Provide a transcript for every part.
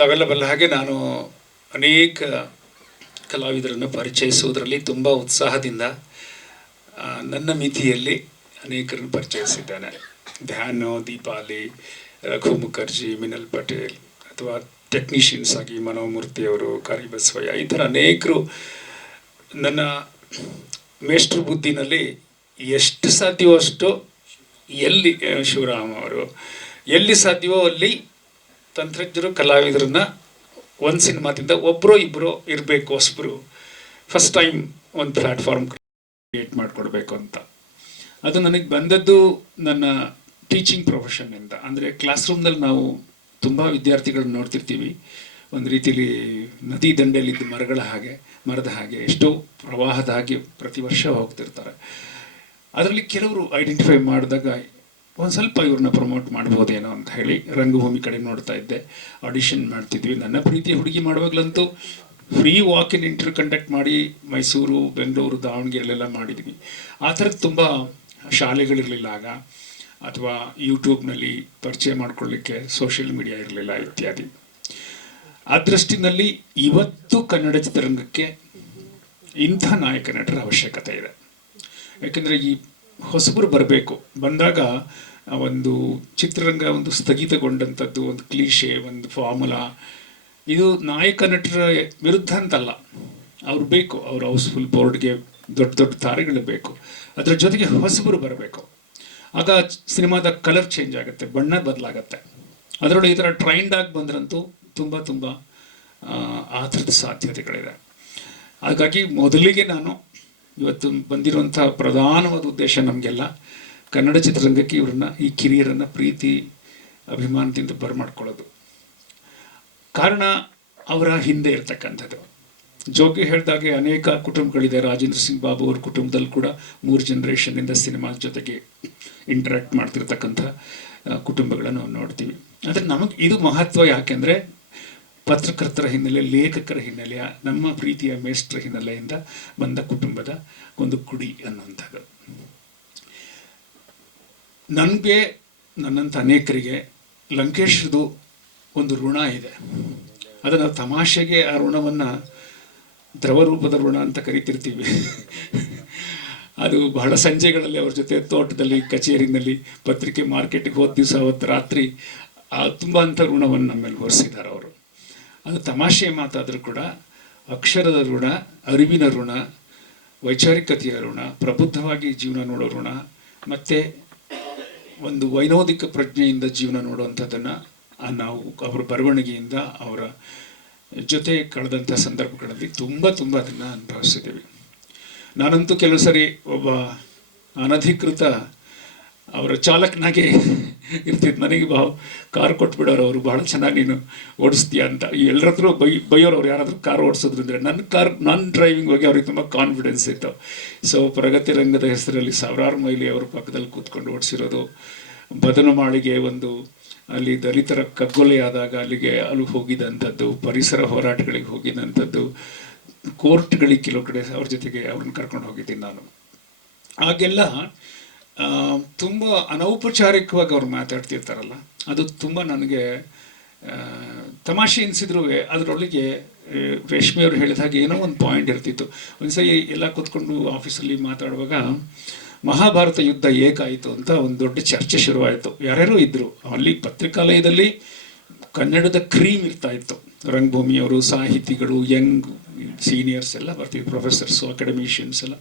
ತಾವೆಲ್ಲ ಬಲ್ಲ ಹಾಗೆ ನಾನು ಅನೇಕ ಕಲಾವಿದರನ್ನು ಪರಿಚಯಿಸುವುದರಲ್ಲಿ ತುಂಬ ಉತ್ಸಾಹದಿಂದ ನನ್ನ ಮಿತಿಯಲ್ಲಿ ಅನೇಕರನ್ನು ಪರಿಚಯಿಸಿದ್ದೇನೆ. ಧ್ಯಾನ್, ದೀಪಾಲಿ, ರಘು ಮುಖರ್ಜಿ, ಮಿನಲ್ ಪಟೇಲ್, ಅಥವಾ ಟೆಕ್ನಿಷಿಯನ್ಸ್ ಆಗಿ ಮನೋಮೂರ್ತಿಯವರು, ಕರಿಬಸವಯ್ಯ, ಈ ಥರ ಅನೇಕರು ನನ್ನ ಮೇಷ್ಟ್ರ ಬುದ್ಧಿನಲ್ಲಿ ಎಷ್ಟು ಸಾಧ್ಯವೋ ಅಷ್ಟು, ಎಲ್ಲಿ ಶಿವರಾಮ್ ಅವರು ಎಲ್ಲಿ ಸಾಧ್ಯವೋ ಅಲ್ಲಿ ತಂತ್ರಜ್ಞರು ಕಲಾವಿದರನ್ನ ಒಂದು ಸಿನಿಮಾದಿಂದ ಒಬ್ಬರೋ ಇಬ್ಬರು ಇರಬೇಕು, ಹೊಸಬರು ಫಸ್ಟ್ ಟೈಮ್ ಒಂದು ಪ್ಲ್ಯಾಟ್ಫಾರ್ಮ್ ಕ್ರಿಯೇಟ್ ಮಾಡಿಕೊಡ್ಬೇಕು ಅಂತ. ಅದು ನನಗೆ ಬಂದದ್ದು ನನ್ನ ಟೀಚಿಂಗ್ ಪ್ರೊಫೆಷನ್ನಿಂದ. ಅಂದರೆ ಕ್ಲಾಸ್ ರೂಮ್ನಲ್ಲಿ ನಾವು ತುಂಬ ವಿದ್ಯಾರ್ಥಿಗಳನ್ನ ನೋಡ್ತಿರ್ತೀವಿ, ಒಂದು ರೀತಿಲಿ ನದಿ ದಂಡೆಯಲ್ಲಿದ್ದ ಮರದ ಹಾಗೆ ಎಷ್ಟೋ ಪ್ರವಾಹದ ಹಾಗೆ ಪ್ರತಿ ವರ್ಷ ಹೋಗ್ತಿರ್ತಾರೆ. ಅದರಲ್ಲಿ ಕೆಲವರು ಐಡೆಂಟಿಫೈ ಮಾಡಿದಾಗ ಒಂದು ಸ್ವಲ್ಪ ಇವ್ರನ್ನ ಪ್ರಮೋಟ್ ಮಾಡ್ಬೋದೇನೋ ಅಂತ ಹೇಳಿ ರಂಗಭೂಮಿ ಕಡೆ ನೋಡ್ತಾ ಇದ್ದೆ. ಆಡಿಷನ್ ಮಾಡ್ತಿದ್ವಿ. ನನ್ನ ಪ್ರೀತಿಯ ಹುಡುಗಿ ಮಾಡುವಾಗಲಂತೂ free walk in interview conduct ಮಾಡಿ ಮೈಸೂರು, ಬೆಂಗಳೂರು, ದಾವಣಗೆರೆಲೆಲ್ಲ ಮಾಡಿದ್ವಿ. ಆ ಥರದ್ದು ತುಂಬ ಶಾಲೆಗಳಿರಲಿಲ್ಲ ಆಗ, ಅಥವಾ ಯೂಟ್ಯೂಬ್ನಲ್ಲಿ ಪರಿಚಯ ಮಾಡ್ಕೊಳ್ಳಿಕ್ಕೆ ಸೋಷಿಯಲ್ ಮೀಡಿಯಾ ಇರಲಿಲ್ಲ ಇತ್ಯಾದಿ. ಆ ದೃಷ್ಟಿನಲ್ಲಿ ಇವತ್ತು ಕನ್ನಡ ಚಿತ್ರರಂಗಕ್ಕೆ ಇಂಥ ನಾಯಕ ನಟರ ಅವಶ್ಯಕತೆ ಇದೆ. ಯಾಕೆಂದರೆ ಈ ಹೊಸಬರು ಬರಬೇಕು. ಬಂದಾಗ ಒಂದು ಚಿತ್ರರಂಗ ಒಂದು ಸ್ಥಗಿತಗೊಂಡಂಥದ್ದು, ಒಂದು ಕ್ಲೀಶೆ, ಒಂದು ಫಾರ್ಮುಲಾ. ಇದು ನಾಯಕ ನಟರ ವಿರುದ್ಧ ಅಂತಲ್ಲ, ಅವ್ರು ಬೇಕು, ಅವ್ರು ಹೌಸ್ಫುಲ್ ಬೋರ್ಡ್ಗೆ ದೊಡ್ಡ ದೊಡ್ಡ ತಾರೆಗಳು ಬೇಕು. ಅದರ ಜೊತೆಗೆ ಹೊಸಬರು ಬರಬೇಕು. ಆಗ ಸಿನಿಮಾದ ಕಲರ್ ಚೇಂಜ್ ಆಗುತ್ತೆ, ಬಣ್ಣ ಬದಲಾಗತ್ತೆ. ಅದರೊಳಗೆ ಈ ಥರ ಟ್ರೈಂಡ್ ಆಗಿ ಬಂದ್ರಂತೂ ತುಂಬ ತುಂಬ ಆ ಥರದ ಸಾಧ್ಯತೆಗಳಿದೆ. ಹಾಗಾಗಿ ಮೊದಲಿಗೆ ನಾನು ಇವತ್ತು ಬಂದಿರುವಂಥ ಪ್ರಧಾನವಾದ ಉದ್ದೇಶ ನಮಗೆಲ್ಲ ಕನ್ನಡ ಚಿತ್ರರಂಗಕ್ಕೆ ಇವ್ರನ್ನ, ಈ ಕಿರಿಯರನ್ನು ಪ್ರೀತಿ ಅಭಿಮಾನದಿಂದ ಬರಮಾಡ್ಕೊಳ್ಳೋದು. ಕಾರಣ ಅವರ ಹಿಂದೆ ಇರ್ತಕ್ಕಂಥದ್ದು. ಜೋಗಿ ಹೇಳಿದಾಗೆ ಅನೇಕ ಕುಟುಂಬಗಳಿದೆ. ರಾಜೇಂದ್ರ ಸಿಂಗ್ ಬಾಬು ಅವ್ರ ಕುಟುಂಬದಲ್ಲಿ ಕೂಡ 3 ಜನರೇಷನ್ನಿಂದ ಸಿನಿಮಾ ಜೊತೆಗೆ ಇಂಟ್ರ್ಯಾಕ್ಟ್ ಮಾಡ್ತಿರ್ತಕ್ಕಂಥ ಕುಟುಂಬಗಳನ್ನು ನಾವು ನೋಡ್ತೀವಿ. ಆದರೆ ನಮಗೆ ಇದು ಮಹತ್ವ. ಯಾಕೆಂದರೆ ಪತ್ರಕರ್ತರ ಹಿನ್ನೆಲೆ, ಲೇಖಕರ ಹಿನ್ನೆಲೆ, ನಮ್ಮ ಪ್ರೀತಿಯ ಮೇಷ್ಟ್ರ ಹಿನ್ನೆಲೆಯಿಂದ ಬಂದ ಕುಟುಂಬದ ಒಂದು ಕುಡಿ ಅನ್ನುವಂಥದ್ದು. ನನಗೆ, ನನ್ನಂಥ ಅನೇಕರಿಗೆ ಲಂಕೇಶ್ರದು ಒಂದು ಋಣ ಇದೆ. ಅದನ್ನು ತಮಾಷೆಗೆ ಆ ಋಣವನ್ನು ದ್ರವರೂಪದ ಋಣ ಅಂತ ಕರಿತಿರ್ತೀವಿ. ಅದು ಬಹಳ ಸಂಜೆಗಳಲ್ಲಿ ಅವ್ರ ಜೊತೆ ತೋಟದಲ್ಲಿ, ಕಚೇರಿನಲ್ಲಿ, ಪತ್ರಿಕೆ ಮಾರ್ಕೆಟಿಗೆ ಹೋದ ದಿವಸ ಅವತ್ತು ರಾತ್ರಿ ತುಂಬ ಅಂಥ ಋಣವನ್ನು ನಮ್ಮ ಮೇಲೆ ಹೊರಿಸಿದ್ದಾರೆ ಅವರು. ಅದು ತಮಾಷೆಯ ಮಾತಾದರೂ ಕೂಡ ಅಕ್ಷರದ ಋಣ, ಅರಿವಿನ ಋಣ, ವೈಚಾರಿಕತೆಯ ಋಣ, ಪ್ರಬುದ್ಧವಾಗಿ ಜೀವನ ನೋಡೋ ಋಣ, ಮತ್ತು ಒಂದು ವೈನೋದಿಕ ಪ್ರಜ್ಞೆಯಿಂದ ಜೀವನ ನೋಡುವಂಥದ್ದನ್ನು ನಾವು ಅವರ ಬರವಣಿಗೆಯಿಂದ, ಅವರ ಜೊತೆ ಕಳೆದಂಥ ಸಂದರ್ಭಗಳಲ್ಲಿ ತುಂಬ ತುಂಬ ಅದನ್ನು ಅನುಭವಿಸಿದ್ದೀವಿ. ನಾನಂತೂ ಕೆಲವು ಸರಿ ಒಬ್ಬ ಅನಧಿಕೃತ ಅವರ ಚಾಲಕನಾಗೆ ಇರ್ತಿದ್ದು. ನನಗೆ ಕಾರ್ ಕೊಟ್ಬಿಡೋರು ಅವರು, ಭಾಳ ಚೆನ್ನಾಗಿ ನೀನು ಓಡಿಸ್ತೀಯ ಅಂತ. ಎಲ್ಲರ ಹತ್ರ ಬೈಯೋರು ಅವ್ರು ಯಾರಾದರೂ ಕಾರ್ ಓಡಿಸೋದ್ರಂದರೆ. ನನ್ನ ಡ್ರೈವಿಂಗ್ ಬಗ್ಗೆ ಅವ್ರಿಗೆ ತುಂಬ ಕಾನ್ಫಿಡೆನ್ಸ್ ಇತ್ತು. ಸೊ ಪ್ರಗತಿ ರಂಗದ ಹೆಸರಲ್ಲಿ ಸಾವಿರಾರು ಮೈಲಿ ಅವ್ರ ಪಕ್ಕದಲ್ಲಿ ಕೂತ್ಕೊಂಡು ಓಡಿಸಿರೋದು. ಬದನಮಾಳಿಗೆ ಒಂದು ಅಲ್ಲಿ ದಲಿತರ ಕಗ್ಗೊಲೆಯಾದಾಗ ಅಲ್ಲಿ ಹೋಗಿದ್ದಂಥದ್ದು, ಪರಿಸರ ಹೋರಾಟಗಳಿಗೆ ಹೋಗಿದ್ದಂಥದ್ದು, ಕೋರ್ಟ್ಗಳಿಗೆ ಕೆಲವು ಕಡೆ ಅವ್ರ ಜೊತೆಗೆ ಅವ್ರನ್ನ ಕರ್ಕೊಂಡು ಹೋಗಿದ್ದೀನಿ ನಾನು. ಆಗೆಲ್ಲ ತುಂಬ ಅನೌಪಚಾರಿಕವಾಗಿ ಅವ್ರು ಮಾತಾಡ್ತಿರ್ತಾರಲ್ಲ, ಅದು ತುಂಬ ನನಗೆ ತಮಾಷೆ ಅನಿಸಿದ್ರು. ಅದರೊಳಗೆ ರೇಷ್ಮೆಯವರು ಹೇಳಿದ ಹಾಗೆ ಏನೋ ಒಂದು ಪಾಯಿಂಟ್ ಇರ್ತಿತ್ತು. ಒಂದ್ಸರಿ ಎಲ್ಲ ಕೂತ್ಕೊಂಡು ಆಫೀಸಲ್ಲಿ ಮಾತಾಡುವಾಗ ಮಹಾಭಾರತ ಯುದ್ಧ ಏಕಾಯಿತು ಅಂತ ಒಂದು ದೊಡ್ಡ ಚರ್ಚೆ ಶುರುವಾಯಿತು. ಯಾರ್ಯಾರೋ ಇದ್ದರು ಅಲ್ಲಿ. ಪತ್ರಿಕಾಲಯದಲ್ಲಿ ಕನ್ನಡದ ಕ್ರೀಮ್ ಇರ್ತಾ ಇತ್ತು. ರಂಗಭೂಮಿಯವರು, ಸಾಹಿತಿಗಳು, ಯಂಗ್ ಸೀನಿಯರ್ಸ್ ಎಲ್ಲ ಬರ್ತಿದ್ರು, ಪ್ರೊಫೆಸರ್ಸು, ಅಕಾಡೆಮಿಷಿಯನ್ಸ್ ಎಲ್ಲ.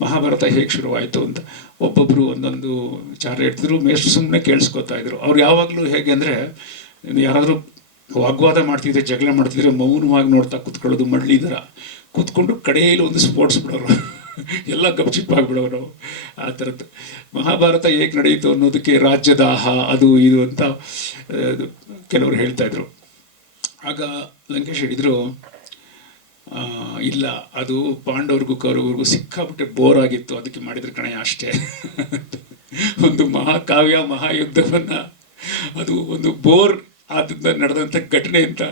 ಮಹಾಭಾರತ ಹೇಗೆ ಶುರುವಾಯಿತು ಅಂತ ಒಬ್ಬೊಬ್ಬರು ಒಂದೊಂದು ವಿಚಾರ ಇಡ್ತಿದ್ರು. ಮೇಷ್ಟ್ರು ಸುಮ್ಮನೆ ಕೇಳಿಸ್ಕೊತಾ ಇದ್ರು. ಅವ್ರು ಯಾವಾಗಲೂ ಹೇಗೆ ಅಂದರೆ, ಯಾರಾದರೂ ವಾಗ್ವಾದ ಮಾಡ್ತಿದ್ರೆ, ಜಗಳ ಮಾಡ್ತಿದ್ರೆ ಮೌನವಾಗಿ ನೋಡ್ತಾ ಕೂತ್ಕೊಳ್ಳೋದು, ಮಡ್ಲಿದರ ಕೂತ್ಕೊಂಡು ಕಡೆಯಲ್ಲಿ ಒಂದು ಸ್ಪೋರ್ಟ್ಸ್ ಬಿಡೋರು, ಎಲ್ಲ ಗಪ್ಚಿಪ್ಪಾಗಿಬಿಡೋರು. ಆ ಥರದ್ದು ಮಹಾಭಾರತ ಹೇಗೆ ನಡೆಯಿತು ಅನ್ನೋದಕ್ಕೆ ರಾಜ್ಯದಾಹ ಅದು ಇದು ಅಂತ ಕೆಲವರು ಹೇಳ್ತಾಯಿದ್ರು. ಆಗ ಲಂಕೇಶ್ ಹೇಳಿದರು, ಇಲ್ಲ, ಅದು ಪಾಂಡವ್ರಿಗೂ ಕೌರವ್ರಿಗೂ ಸಿಕ್ಕಾಬಿಟ್ಟೆ ಬೋರ್ ಆಗಿತ್ತು, ಅದಕ್ಕೆ ಮಾಡಿದ್ರೆ ಕಣಯ್ಯ ಅಷ್ಟೇ. ಒಂದು ಮಹಾಕಾವ್ಯ, ಮಹಾಯುದ್ಧವನ್ನು, ಅದು ಒಂದು ಬೋರ್ ಆದಿಂದ ನಡೆದಂಥ ಘಟನೆ ಅಂತ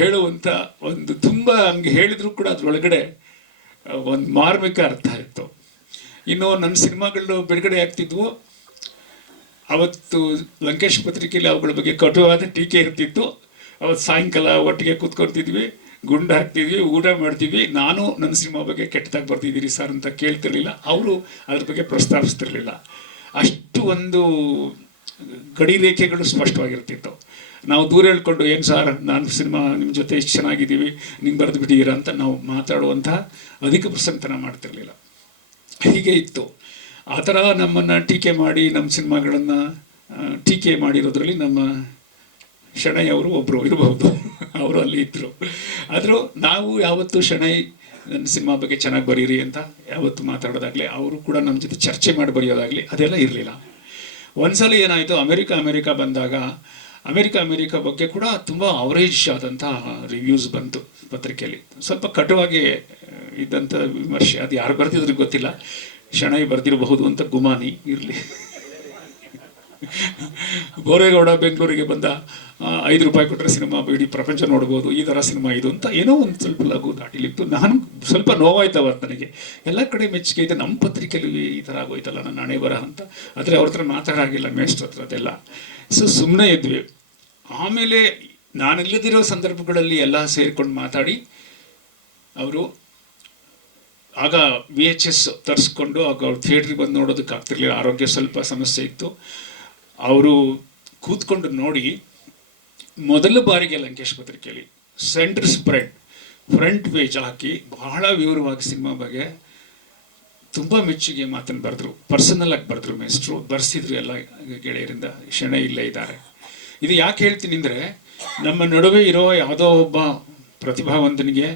ಹೇಳುವಂಥ ಒಂದು ತುಂಬ ಹಂಗೆ ಹೇಳಿದ್ರು ಕೂಡ ಅದರೊಳಗಡೆ ಒಂದು ಮಾರ್ಮಿಕ ಅರ್ಥ ಇತ್ತು. ಇನ್ನು ನನ್ನ ಸಿನಿಮಾಗಳು ಬಿಡುಗಡೆ ಆಗ್ತಿದ್ವು. ಅವತ್ತು ಲಂಕೇಶ್ ಪತ್ರಿಕೆಯಲ್ಲಿ ಅವುಗಳ ಬಗ್ಗೆ ಕಟುವಾದ ಟೀಕೆ ಇರ್ತಿತ್ತು. ಅವತ್ತು ಸಾಯಂಕಾಲ ಒಟ್ಟಿಗೆ ಕೂತ್ಕೊಳ್ತಿದ್ವಿ, ಗುಂಡು ಹಾಕ್ತಿದ್ವಿ, ಊಟ ಮಾಡ್ತಿದ್ವಿ. ನಾನು ನನ್ನ ಸಿನಿಮಾ ಬಗ್ಗೆ ಕೆಟ್ಟದಾಗಿ ಬರ್ತಿದ್ದೀರಿ ಸರ್ ಅಂತ ಕೇಳ್ತಿರ್ಲಿಲ್ಲ, ಅವರು ಅದ್ರ ಬಗ್ಗೆ ಪ್ರಸ್ತಾವಿಸ್ತಿರ್ಲಿಲ್ಲ. ಅಷ್ಟು ಒಂದು ಗಡಿ ರೇಖೆಗಳು ಸ್ಪಷ್ಟವಾಗಿರ್ತಿತ್ತು. ನಾವು ದೂರ ಹೇಳ್ಕೊಂಡು ಏನು ಸರ್ ನಾನು ಸಿನಿಮಾ ನಿಮ್ಮ ಜೊತೆ ಇಷ್ಟು ಚೆನ್ನಾಗಿದ್ದೀವಿ, ನೀವು ಬರೆದು ಬಿಟ್ಟಿದ್ದೀರಾ ಅಂತ ನಾವು ಮಾತಾಡುವಂಥ ಅಧಿಕ ಪ್ರಸಂಗತನ ಮಾಡ್ತಿರ್ಲಿಲ್ಲ. ಹೀಗೆ ಇತ್ತು. ಆ ಥರ ನಮ್ಮನ್ನು ಟೀಕೆ ಮಾಡಿ ನಮ್ಮ ಸಿನಿಮಾಗಳನ್ನು ಟೀಕೆ ಮಾಡಿರೋದ್ರಲ್ಲಿ ನಮ್ಮ ಶೆಣೈ ಅವರು ಒಬ್ಬರು ಇರಬಹುದು, ಅವರು ಅಲ್ಲಿ ಇದ್ದರು. ಆದರೂ ನಾವು ಯಾವತ್ತೂ ಶೆಣೈ ನನ್ನ ಸಿನಿಮಾ ಬಗ್ಗೆ ಚೆನ್ನಾಗಿ ಬರೀರಿ ಅಂತ ಯಾವತ್ತು ಮಾತಾಡೋದಾಗಲಿ, ಅವರು ಕೂಡ ನಮ್ಮ ಜೊತೆ ಚರ್ಚೆ ಮಾಡಿ ಬರೆಯೋದಾಗಲಿ ಅದೆಲ್ಲ ಇರಲಿಲ್ಲ. ಒಂದ್ಸಲ ಏನಾಯಿತು, ಅಮೆರಿಕ ಬಂದಾಗ ಅಮೆರಿಕ ಬಗ್ಗೆ ಕೂಡ ತುಂಬ ಅವರೇಜ್ ಆದಂಥ ರಿವ್ಯೂಸ್ ಬಂತು ಪತ್ರಿಕೆಯಲ್ಲಿ. ಸ್ವಲ್ಪ ಕಟುವಾಗಿ ಇದ್ದಂಥ ವಿಮರ್ಶೆ, ಅದು ಯಾರು ಬರ್ತಿದ್ರಿಗೆ ಗೊತ್ತಿಲ್ಲ, ಶೆಣೈ ಬರ್ದಿರಬಹುದು ಅಂತ ಗುಮಾನಿ ಇರಲಿ. ಬೋರೇಗೌಡ ಬೆಂಗಳೂರಿಗೆ ಬಂದ, 5 ರೂಪಾಯಿ ಕೊಟ್ಟರೆ ಸಿನಿಮಾ ಇಡೀ ಪ್ರಪಂಚ ನೋಡ್ಬೋದು, ಈ ಥರ ಸಿನಿಮಾ ಇದು ಅಂತ ಏನೋ ಒಂದು ಸ್ವಲ್ಪ ಲಘು ದಾಟಿಲಿತ್ತು. ನಾನು ಸ್ವಲ್ಪ ನೋವಾಯ್ತವ ನನಗೆ, ಎಲ್ಲ ಕಡೆ ಮೆಚ್ಚುಗೆ ಇದೆ, ನಮ್ಮ ಪತ್ರಿಕೆಯಲ್ಲಿ ಈ ಥರ ಆಗೋಯ್ತಲ್ಲ ನನ್ನ ಹಣೆ ಬರ ಅಂತ. ಆದರೆ ಅವ್ರ ಹತ್ರ ಮಾತಾಡಾಗಿಲ್ಲ, ಮೇಷ್ಟ್ರ ಹತ್ರ ಅದೆಲ್ಲ. ಸೊ ಸುಮ್ಮನೆ ಇದ್ವಿ. ಆಮೇಲೆ ನಾನಿಲ್ಲದಿರೋ ಸಂದರ್ಭಗಳಲ್ಲಿ ಎಲ್ಲ ಸೇರ್ಕೊಂಡು ಮಾತಾಡಿ, ಅವರು ಆಗ VHS ತರಿಸ್ಕೊಂಡು, ಆಗ ಅವ್ರು ಥಿಯೇಟ್ರಿಗೆ ಬಂದು ನೋಡೋದಕ್ಕೆ ಆಗ್ತಿರ್ಲಿಲ್ಲ, ಆರೋಗ್ಯ ಸ್ವಲ್ಪ ಸಮಸ್ಯೆ ಇತ್ತು. ಅವರು ಕೂತ್ಕೊಂಡು ನೋಡಿ, ಮೊದಲ ಬಾರಿಗೆ ಲಂಕೇಶ್ ಪತ್ರಿಕೆಯಲ್ಲಿ ಸೆಂಟರ್ ಸ್ಪ್ರೆಡ್ ಫ್ರಂಟ್ ಪೇಜ್ ಹಾಕಿ ಬಹಳ ವಿವರವಾಗಿ ಸಿನಿಮಾ ಬಗ್ಗೆ ತುಂಬ ಮೆಚ್ಚುಗೆ ಮಾತನ್ನು ಬರೆದ್ರು. ಪರ್ಸನಲ್ ಆಗಿ ಬರೆದ್ರು, ಮೇಷ್ಟ್ರು ಬರ್ಸಿದ್ರು ಎಲ್ಲ ಗೆಳೆಯರಿಂದ. ಶೆಣೈ ಇಲ್ಲೇ ಇದ್ದಾರೆ. ಇದು ಯಾಕೆ ಹೇಳ್ತೀನಿ ಅಂದರೆ, ನಮ್ಮ ನಡುವೆ ಇರೋ ಯಾವುದೋ ಒಬ್ಬ ಪ್ರತಿಭಾವಂತನಿಗೆ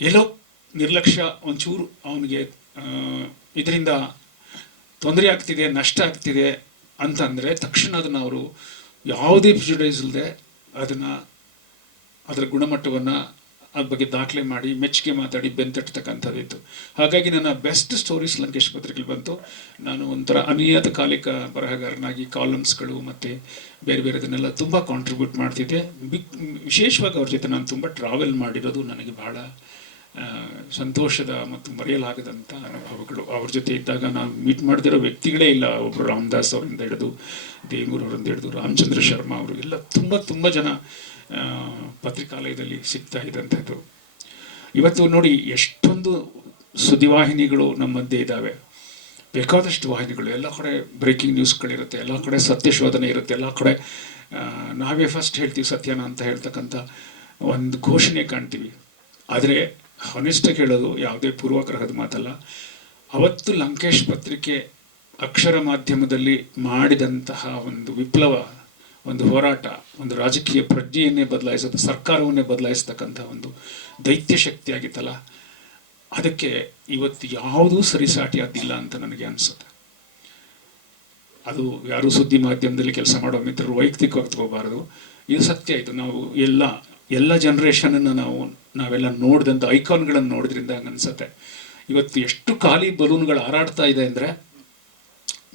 ಎಲ್ಲೋ ನಿರ್ಲಕ್ಷ್ಯ, ಒಂಚೂರು ಅವನಿಗೆ ಇದರಿಂದ ತೊಂದರೆ ಆಗ್ತಿದೆ, ನಷ್ಟ ಆಗ್ತಿದೆ ಅಂತಂದರೆ ತಕ್ಷಣ ಅದನ್ನು ಅವರು ಯಾವುದೇ ಪ್ರಿಜುಡೈಸ್ ಇಲ್ಲದೆ ಅದರ ಗುಣಮಟ್ಟವನ್ನು ಅದ್ರ ಬಗ್ಗೆ ದಾಖಲೆ ಮಾಡಿ ಮೆಚ್ಚುಗೆ ಮಾತಾಡಿ ಬೆಂತಟ್ಟತಕ್ಕಂಥದ್ದಿತ್ತು. ಹಾಗಾಗಿ ನನ್ನ ಬೆಸ್ಟ್ ಸ್ಟೋರೀಸ್ ಲಂಕೇಶ್ ಪತ್ರಿಕೆಯಲ್ಲಿ ಬಂತು. ನಾನು ಒಂಥರ ಅನಿಯತಕಾಲಿಕ ಬರಹಗಾರನಾಗಿ ಕಾಲಮ್ಸ್ಗಳು ಮತ್ತು ಬೇರೆ ಬೇರೆದನ್ನೆಲ್ಲ ತುಂಬ ಕಾಂಟ್ರಿಬ್ಯೂಟ್ ಮಾಡ್ತಿದ್ದೆ. ವಿಶೇಷವಾಗಿ ಅವ್ರ ಜೊತೆ ನಾನು ತುಂಬ ಟ್ರಾವೆಲ್ ಮಾಡಿರೋದು ನನಗೆ ಬಹಳ ಸಂತೋಷದ ಮತ್ತು ಮರೆಯಲಾಗದಂಥ ಅನುಭವಗಳು. ಅವ್ರ ಜೊತೆ ಇದ್ದಾಗ ನಾನು ಮೀಟ್ ಮಾಡದಿರೋ ವ್ಯಕ್ತಿಗಳೇ ಇಲ್ಲ. ಒಬ್ಬರು ರಾಮದಾಸ್ ಅವರಿಂದ ಹಿಡಿದು, ದೇವೂರವರಿಂದ ಹಿಡಿದು, ರಾಮಚಂದ್ರ ಶರ್ಮಾ ಅವರು ಎಲ್ಲ ತುಂಬ ಜನ ಪತ್ರಿಕಾಲಯದಲ್ಲಿ ಸಿಗ್ತಾ ಇದ್ದಂಥದ್ದು. ಇವತ್ತು ನೋಡಿ ಎಷ್ಟೊಂದು ಸುದ್ದಿವಾಹಿನಿಗಳು ನಮ್ಮ ಮಧ್ಯೆ ಇದ್ದಾವೆ, ಬೇಕಾದಷ್ಟು ವಾಹಿನಿಗಳು. ಎಲ್ಲ ಕಡೆ ಬ್ರೇಕಿಂಗ್ ನ್ಯೂಸ್ಗಳಿರುತ್ತೆ, ಎಲ್ಲ ಕಡೆ ಸತ್ಯಶೋಧನೆ ಇರುತ್ತೆ, ಎಲ್ಲ ಕಡೆ ನಾವೇ ಫಸ್ಟ್ ಹೇಳ್ತೀವಿ ಸತ್ಯನ ಅಂತ ಹೇಳ್ತಕ್ಕಂಥ ಒಂದು ಘೋಷಣೆ ಕಾಣ್ತೀವಿ. ಆದರೆ ಹಾನೆಸ್ಟಾಗಿ ಹೇಳೋದು ಯಾವುದೇ ಪೂರ್ವಗ್ರಹದ ಮಾತಲ್ಲ. ಅವತ್ತು ಲಂಕೇಶ್ ಪತ್ರಿಕೆ ಅಕ್ಷರ ಮಾಧ್ಯಮದಲ್ಲಿ ಮಾಡಿದಂತಹ ಒಂದು ವಿಪ್ಲವ, ಒಂದು ಹೋರಾಟ, ಒಂದು ರಾಜಕೀಯ ಪ್ರಜ್ಞೆಯನ್ನೇ ಬದಲಾಯಿಸೋದು, ಸರ್ಕಾರವನ್ನೇ ಬದಲಾಯಿಸ್ತಕ್ಕಂಥ ಒಂದು ದೈತ್ಯ ಶಕ್ತಿ ಆಗಿತ್ತಲ್ಲ, ಅದಕ್ಕೆ ಇವತ್ತು ಯಾವುದೂ ಸರಿಸಾಟಿಯಾದಿಲ್ಲ ಅಂತ ನನಗೆ ಅನಿಸುತ್ತೆ. ಅದು ಯಾರೂ ಸುದ್ದಿ ಮಾಧ್ಯಮದಲ್ಲಿ ಕೆಲಸ ಮಾಡೋ ಮಿತ್ರರು ವೈಯಕ್ತಿಕವಾಗಿ ತಗೋಬಾರದು. ಇದು ಸತ್ಯ. ಇದು ನಾವು ಎಲ್ಲ ಜನ್ರೇಷನನ್ನು ನಾವೆಲ್ಲ ನೋಡಿದಂಥ ಐಕಾನ್ಗಳನ್ನು ನೋಡಿದ್ರಿಂದ ಹಂಗೆ ಅನಿಸುತ್ತೆ. ಇವತ್ತು ಎಷ್ಟು ಖಾಲಿ ಬಲೂನ್ಗಳು ಹಾರಾಡ್ತಾ ಇದೆ ಅಂದರೆ,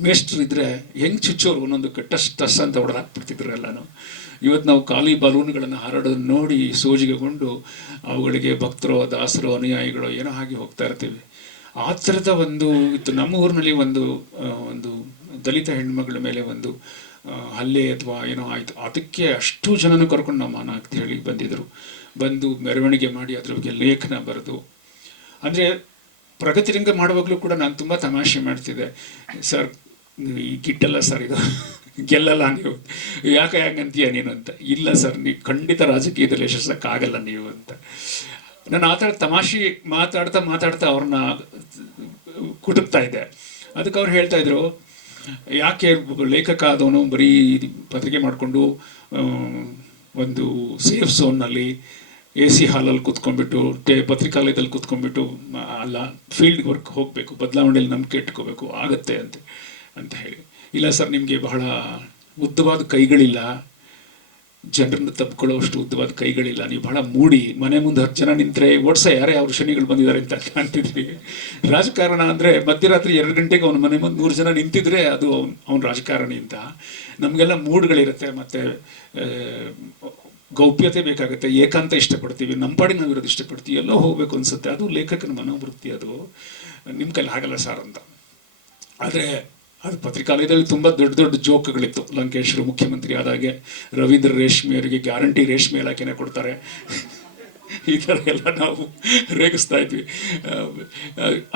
ಮೇಷ್ಟ್ರು ಇದ್ದರೆ ಹೆಂಗೆ ಚುಚ್ಚೋರು ಒಂದೊಂದು ಟಸ್ ಅಂತ ಹೊಡೆದಾಕ್ಬಿಡ್ತಿದ್ರು ಎಲ್ಲನೂ. ಇವತ್ತು ನಾವು ಖಾಲಿ ಬಲೂನ್ಗಳನ್ನು ಹಾರಾಡೋದನ್ನು ನೋಡಿ ಸೋಜಿಗೆಗೊಂಡು ಅವುಗಳಿಗೆ ಭಕ್ತರೋ ದಾಸರೋ ಅನುಯಾಯಿಗಳೋ ಏನೋ ಹಾಗೆ ಹೋಗ್ತಾ ಇರ್ತೀವಿ. ಆ ಥರದ ಒಂದು ಇತ್ತು. ನಮ್ಮ ಊರಿನಲ್ಲಿ ಒಂದು ದಲಿತ ಹೆಣ್ಮಗಳ ಮೇಲೆ ಒಂದು ಹಲ್ಲೆ ಅಥವಾ ಏನೋ ಆಯಿತು. ಅದಕ್ಕೆ ಅಷ್ಟು ಜನನೂ ಕರ್ಕೊಂಡು ನಾವು ಮಾನ ಅಂತ ಹೇಳಿ ಬಂದು ಮೆರವಣಿಗೆ ಮಾಡಿ ಅದ್ರ ಬಗ್ಗೆ ಲೇಖನ ಬರೆದು. ಅಂದರೆ ಪ್ರಗತಿರಂಗ ಮಾಡುವಾಗಲೂ ಕೂಡ ನಾನು ತುಂಬ ತಮಾಷೆ ಮಾಡ್ತಿದ್ದೆ. ಸರ್ ಈ ಗಿಟ್ಟಲ್ಲ ಸರ್, ಇದು ಗೆಲ್ಲಲ್ಲ ನೀವು, ಯಾಕೆ ಹಂಗಂತೀಯ ನೀನು ಅಂತ. ಇಲ್ಲ ಸರ್, ನೀವು ಖಂಡಿತ ರಾಜಕೀಯದಲ್ಲಿ ಯಶಸ್ಸಕ್ಕಾಗಲ್ಲ ನೀವು ಅಂತ. ನಾನು ಆ ಥರ ತಮಾಷೆ ಮಾತಾಡ್ತಾ ಅವ್ರನ್ನ ಕುಟುಕ್ತಾ ಇದ್ದೆ. ಅದಕ್ಕೆ ಅವ್ರು ಹೇಳ್ತಾಯಿದ್ರು, ಯಾಕೆ ಲೇಖಕ ಆದವನು ಬರೀ ಪತ್ರಿಕೆ ಮಾಡಿಕೊಂಡು ಒಂದು ಸೇಫ್ ಝೋನ್ನಲ್ಲಿ AC ಹಾಲಲ್ಲಿ ಕೂತ್ಕೊಂಡ್ಬಿಟ್ಟು ಪತ್ರಿಕಾಲಯದಲ್ಲಿ ಕೂತ್ಕೊಂಡ್ಬಿಟ್ಟು ಅಲ್ಲ, ಫೀಲ್ಡ್ ವರ್ಕ್ ಹೋಗಬೇಕು, ಬದಲಾವಣೆಯಲ್ಲಿ ನಂಬಿಕೆ ಇಟ್ಕೋಬೇಕು, ಆಗತ್ತೆ ಅಂತ ಹೇಳಿ. ಇಲ್ಲ ಸರ್, ನಿಮಗೆ ಬಹಳ ಉದ್ದವಾದ ಕೈಗಳಿಲ್ಲ, ಜನರನ್ನು ತಪ್ಪಿಕೊಳ್ಳೋಷ್ಟು ಉದ್ದವಾದ ಕೈಗಳಿಲ್ಲ, ನೀವು ಬಹಳ ಮೂಡಿ, ಮನೆ ಮುಂದೆ 10 ಜನ ನಿಂತರೆ ಓಡಿಸ ಯಾರೇ ಅವ್ರ ಶನಿಗಳು ಬಂದಿದ್ದಾರೆ ಅಂತ ಅಂತಿದ್ವಿ. ರಾಜಕಾರಣ ಅಂದರೆ ಮಧ್ಯರಾತ್ರಿ 2 ಗಂಟೆಗೆ ಅವನ ಮನೆ ಮುಂದೆ 100 ಜನ ನಿಂತಿದ್ರೆ ಅದು ಅವನ ರಾಜಕಾರಣಿ ಅಂತ. ನಮಗೆಲ್ಲ ಮೂಡ್ಗಳಿರುತ್ತೆ, ಮತ್ತು ಗೌಪ್ಯತೆ ಬೇಕಾಗುತ್ತೆ, ಏಕಾಂತ ಇಷ್ಟಪಡ್ತೀವಿ, ನಮ್ಮ ಪಾಡಿಗೆ ನಾವು ಇರೋದು ಇಷ್ಟಪಡ್ತೀವಿ, ಎಲ್ಲೋ ಹೋಗಬೇಕು ಅನಿಸುತ್ತೆ. ಅದು ಲೇಖಕನ ಮನೋವೃತ್ತಿ, ಅದು ನಿಮ್ಮ ಕೈಲಿ ಆಗಲ್ಲ ಸರ್ ಅಂತ. ಆದರೆ ಅದು ಪತ್ರಿಕಾಲಯದಲ್ಲಿ ತುಂಬ ದೊಡ್ಡ ದೊಡ್ಡ ಜೋಕ್ಗಳಿತ್ತು. ಲಂಕೇಶ್ರು ಮುಖ್ಯಮಂತ್ರಿ ಆದಾಗೆ ರವೀಂದ್ರ ರೇಷ್ಮೆ ಅವರಿಗೆ ಗ್ಯಾರಂಟಿ ರೇಷ್ಮೆ ಇಲಾಖೆನೇ ಕೊಡ್ತಾರೆ, ಈ ಥರ ಎಲ್ಲ ನಾವು ರೇಗಿಸ್ತಾ ಇದ್ವಿ.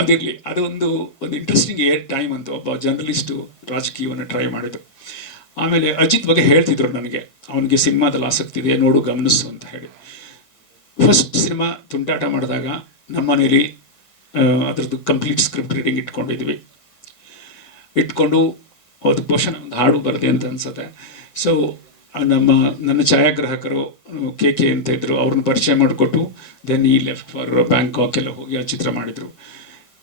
ಅದಿರಲಿ, ಅದು ಒಂದು ಇಂಟ್ರೆಸ್ಟಿಂಗ್ ಟೈಮ್ ಅಂತ ಒಬ್ಬ ಜರ್ನಲಿಸ್ಟು ರಾಜಕೀಯವನ್ನು ಟ್ರೈ ಮಾಡಿದ್ರು. ಆಮೇಲೆ ಅಜಿತ್ ಬಗ್ಗೆ ಹೇಳ್ತಿದ್ರು ನನಗೆ, ಅವನಿಗೆ ಸಿನಿಮಾದಲ್ಲಿ ಆಸಕ್ತಿ ಇದೆ, ನೋಡು ಗಮನಿಸು ಅಂತ ಹೇಳಿ. ಫಸ್ಟ್ ಸಿನಿಮಾ ತುಂಟಾಟ ಮಾಡಿದಾಗ ನಮ್ಮ ಮನೇಲಿ ಅದ್ರದ್ದು ಕಂಪ್ಲೀಟ್ ಸ್ಕ್ರಿಪ್ಟ್ ರೀಡಿಂಗ್ ಇಟ್ಕೊಂಡು ಅದು ಬಹುಶಃ ಒಂದು ಹಾಡು ಬರದೆ ಅಂತ ಅನ್ಸುತ್ತೆ. ಸೊ ನನ್ನ ಛಾಯಾಗ್ರಾಹಕರು ಕೆ ಅಂತ ಇದ್ದರು, ಅವ್ರನ್ನ ಪರಿಚಯ ಮಾಡಿಕೊಟ್ಟು ದೆನ್ ಈ ಲೆಫ್ಟ್ ಫಾರ್ ಬ್ಯಾಂಕಾಕ್ ಎಲ್ಲ ಹೋಗಿ ಆ ಚಿತ್ರ ಮಾಡಿದರು.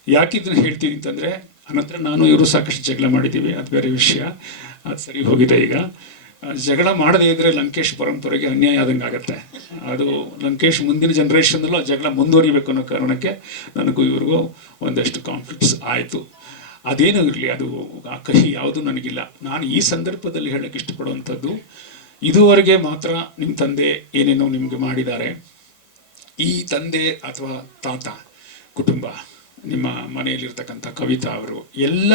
ಯಾಕಿದನ್ನು ಹೇಳ್ತೀನಿ ಅಂತಂದರೆ, ಅನಂತರ ನಾನು ಇವರು ಸಾಕಷ್ಟು ಜಗಳ ಮಾಡಿದ್ದೀವಿ, ಅದು ಬೇರೆ ವಿಷಯ, ಅದು ಸರಿ ಹೋಗಿದೆ. ಈಗ ಜಗಳ ಮಾಡದೇ ಇದ್ದರೆ ಲಂಕೇಶ್ ಪರಂಪರೆಗೆ ಅನ್ಯಾಯ ಆದಂಗೆ ಆಗುತ್ತೆ. ಅದು ಲಂಕೇಶ್ ಮುಂದಿನ ಜನ್ರೇಷನ್ನಲ್ಲೂ ಆ ಜಗಳ ಮುಂದುವರಿಬೇಕು ಅನ್ನೋ ಕಾರಣಕ್ಕೆ ನನಗೂ ಇವ್ರಿಗೂ ಒಂದಷ್ಟು ಕಾನ್ಫ್ಲಿಕ್ಟ್ಸ್ ಆಯಿತು. ಅದೇನೂ ಇರಲಿ, ಅದು ಆ ಕಹಿ ಯಾವುದೂ ನನಗಿಲ್ಲ. ನಾನು ಈ ಸಂದರ್ಭದಲ್ಲಿ ಹೇಳೋಕ್ಕೆ ಇಷ್ಟಪಡುವಂಥದ್ದು, ಇದುವರೆಗೆ ಮಾತ್ರ ನಿಮ್ಮ ತಂದೆ ಏನೇನೋ ನಿಮಗೆ ಮಾಡಿದ್ದಾರೆ, ಈ ತಂದೆ ಅಥವಾ ತಾತ ಕುಟುಂಬ, ನಿಮ್ಮ ಮನೆಯಲ್ಲಿರ್ತಕ್ಕಂಥ ಕವಿತಾ ಅವರು ಎಲ್ಲ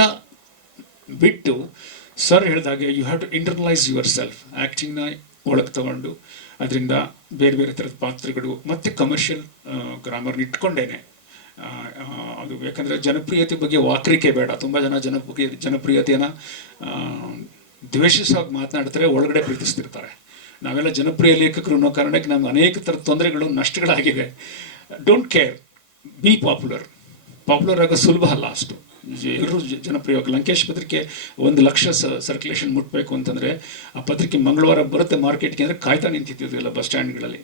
ಬಿಟ್ಟು, ಸರ್ ಹೇಳಿದಾಗೆ you have to internalise yourself. ಆ್ಯಕ್ಟಿಂಗ್ನ ಒಳಗೆ ತಗೊಂಡು ಅದರಿಂದ ಬೇರೆ ಬೇರೆ ಥರದ ಪಾತ್ರಗಳು ಮತ್ತು ಕಮರ್ಷಿಯಲ್ ಗ್ರಾಮರ್ನ ಇಟ್ಕೊಂಡೇನೆ ಅದು. ಯಾಕಂದರೆ ಜನಪ್ರಿಯತೆ ಬಗ್ಗೆ ವಾಕ್ರಿಕೆ ಬೇಡ. ತುಂಬ ಜನ ಜನಪ್ರಿಯತೆಯನ್ನು ದ್ವೇಷಿಸುವಾಗಿ ಮಾತನಾಡ್ತಾರೆ, ಒಳಗಡೆ ಪ್ರೀತಿಸ್ತಿರ್ತಾರೆ. ನಾವೆಲ್ಲ ಜನಪ್ರಿಯ ಲೇಖಕರು ಅನ್ನೋ ಕಾರಣಕ್ಕೆ ನಮ್ಗೆ ಅನೇಕ ಥರದ ತೊಂದರೆಗಳು, ನಷ್ಟಗಳಾಗಿದೆ. ಡೋಂಟ್ ಕೇರ್, ಬಿ ಪಾಪ್ಯುಲರ್ ಆಗೋ ಸುಲಭ ಅಲ್ಲ ಅಷ್ಟು. ಎಲ್ಲರೂ ಜನಪ್ರಿಯವಾಗಿ. ಲಂಕೇಶ್ ಪತ್ರಿಕೆ 1 ಲಕ್ಷ ಸರ್ಕ್ಯುಲೇಷನ್ ಮುಟ್ಟಬೇಕು ಅಂತಂದರೆ ಆ ಪತ್ರಿಕೆ ಮಂಗಳವಾರ ಬರುತ್ತೆ ಮಾರ್ಕೆಟ್ಗೆ ಅಂದರೆ ಕಾಯ್ತಾ ನಿಂತಿದ್ದೆಲ್ಲ ಬಸ್ ಸ್ಟ್ಯಾಂಡ್ಗಳಲ್ಲಿ.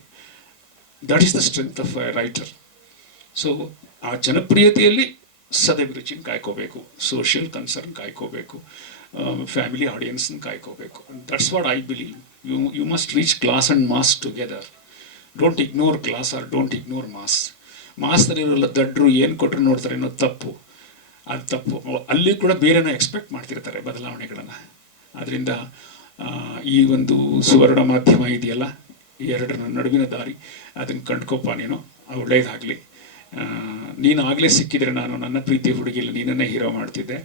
That is the strength of a writer. So ಆ ಜನಪ್ರಿಯತೆಯಲ್ಲಿ ಸದಭಿರುಚಿನ ಕಾಯ್ಕೋಬೇಕು, ಸೋಷಿಯಲ್ ಕನ್ಸರ್ನ್ ಕಾಯ್ಕೋಬೇಕು, ಫ್ಯಾಮಿಲಿ ಆಡಿಯನ್ಸ್ನ ಕಾಯ್ಕೋಬೇಕು. That's what I believe. You must reach class and mass together. Don't ignore class or don't ignore mass. ಮಾಸ್ದಲ್ಲಿರೋಲ್ಲ ದಡ್ರು ಏನು ಕೊಟ್ಟರು ನೋಡ್ತಾರೆ ಅನ್ನೋದು ತಪ್ಪು. ಅದು ತಪ್ಪು. ಅಲ್ಲಿ ಕೂಡ ಬೇರೆನೋ ಎಕ್ಸ್ಪೆಕ್ಟ್ ಮಾಡ್ತಿರ್ತಾರೆ ಬದಲಾವಣೆಗಳನ್ನು. ಆದ್ದರಿಂದ ಈ ಒಂದು ಸುವರ್ಣ ಮಾಧ್ಯಮ ಇದೆಯಲ್ಲ, ಈ ಎರಡರ ನಡುವಿನ ದಾರಿ, ಅದನ್ನು ಕಂಡ್ಕೊಪ್ಪ ನೀನು, ಒಳ್ಳೆಯದಾಗಲಿ. ನೀನು ಆಗಲೇ ಸಿಕ್ಕಿದರೆ ನಾನು ನನ್ನ ಪ್ರೀತಿ ಹುಡುಗಿಲ್ಲ ನೀನನ್ನೇ ಹೀರೋ ಮಾಡ್ತಿದ್ದೆ.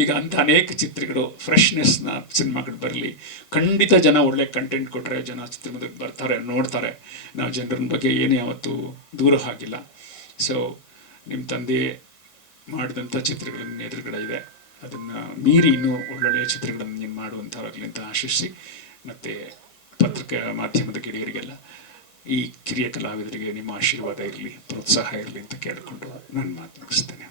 ಈಗ ಅಂತ ಅನೇಕ ಚಿತ್ರಗಳು, ಫ್ರೆಶ್ನೆಸ್ನ ಸಿನಿಮಾಗಳು ಬರಲಿ. ಖಂಡಿತ ಜನ ಒಳ್ಳೆ ಕಂಟೆಂಟ್ ಕೊಟ್ಟರೆ ಜನ ಚಿತ್ರಮಂದಿರಕ್ಕೆ ಬರ್ತಾರೆ, ನೋಡ್ತಾರೆ. ನಾವು ಜನರ ಬಗ್ಗೆ ಏನು ಯಾವತ್ತೂ ದೂರ ಆಗಿಲ್ಲ. ಸೊ ನಿಮ್ಮ ತಂದೆ ಮಾಡಿದಂಥ ಚಿತ್ರಗಳನ್ನು ಎದುರುಗಡೆ ಇದೆ, ಅದನ್ನು ಮೀರಿ ಇನ್ನೂ ಒಳ್ಳೊಳ್ಳೆಯ ಚಿತ್ರಗಳನ್ನು ನೀನು ಮಾಡುವಂಥವಾಗಲಿ ಅಂತ ಆಶಿಸಿ, ಮತ್ತು ಪತ್ರಿಕಾ ಮಾಧ್ಯಮದ ಗೆಳೆಯರಿಗೆಲ್ಲ, ಈ ಕಿರಿಯ ಕಲಾವಿದರಿಗೆ ನಿಮ್ಮ ಆಶೀರ್ವಾದ ಇರಲಿ, ಪ್ರೋತ್ಸಾಹ ಇರಲಿ ಅಂತ ಕೇಳಿಕೊಂಡು ನಾನು ಮಾತು ಮುಗಿಸ್ತೇನೆ.